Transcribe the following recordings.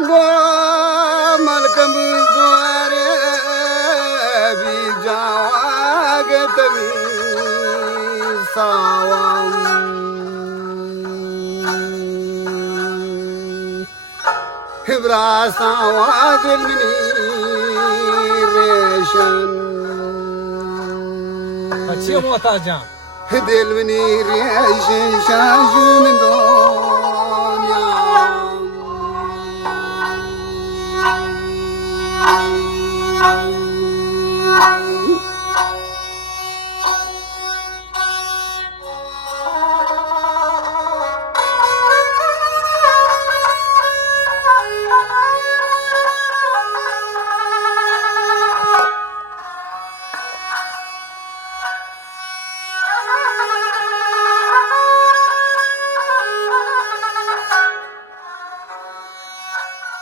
ملكم زواري بجواك تميز صوام براس عواد المنير ريشن بچه محتاجم دل منير ريشن شاش من دنيا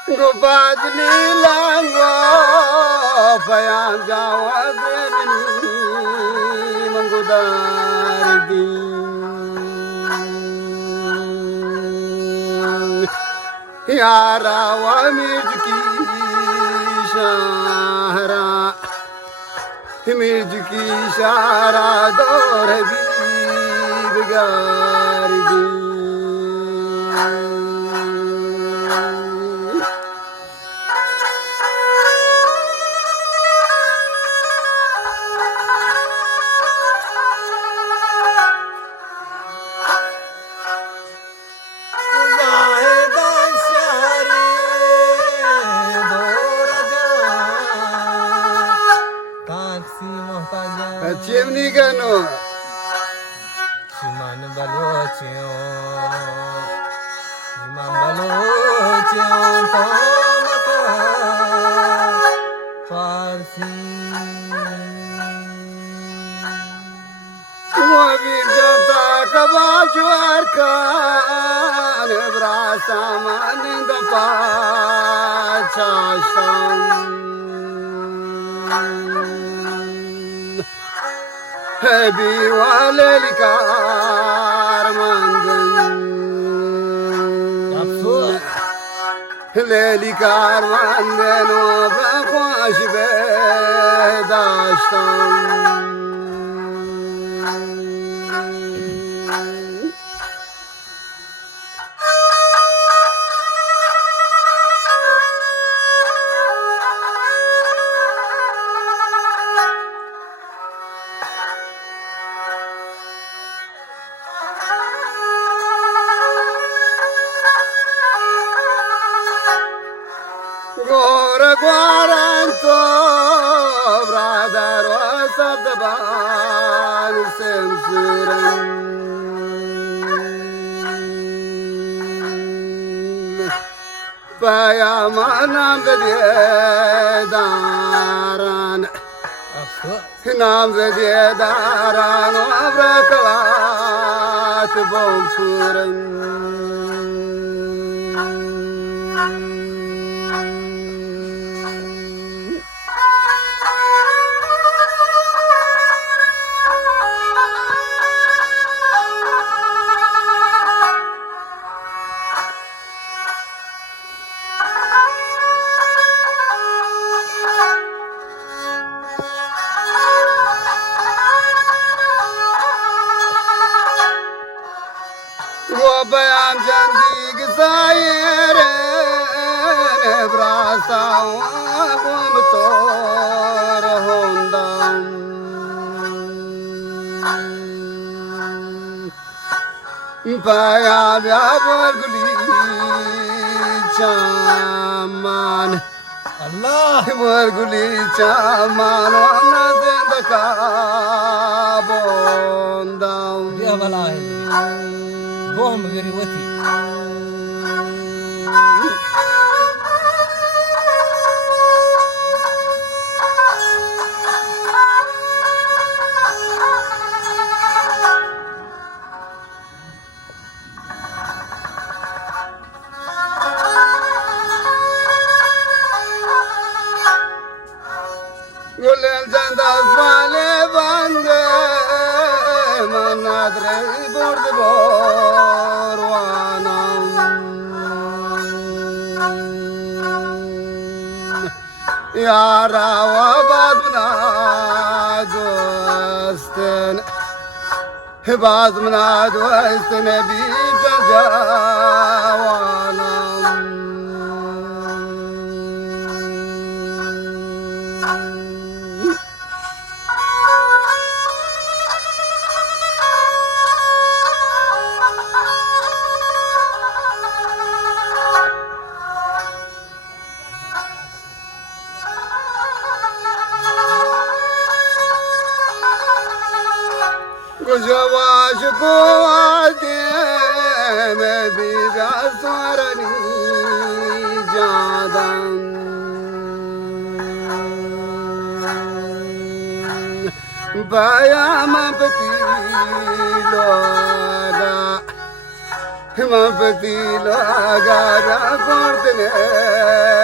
Gopajni langwa payam jawad mani mangudar din yara wa mirki shahra mirki shahra dor bigar din Chimney gano Iman balochyo Iman balochyo Tomaka Farsi Wabir jata kabajwar kan Brasa manenda pachasham Hebi wale likar mandan Yapsu Lelikar mandan Wabra khwash bedashtam Gora guaranto brother was of the ban censuren Paya manam de daran Yapsu nam de daran abraklat bomsuren Bayam jandig sayere brasa wam tor hondam Bayam yabarguli chaman Allah barguli chaman wamna zendaka bondam Ya balai Bohum giri wati Gulel jandas vale bande manadre bord borwana يارا وبعد مناد وستن بعد مناد وستن بجزاوانا جواش قوادي ما بيجا صارني جادان بايا ما بتيلوغا را قردنه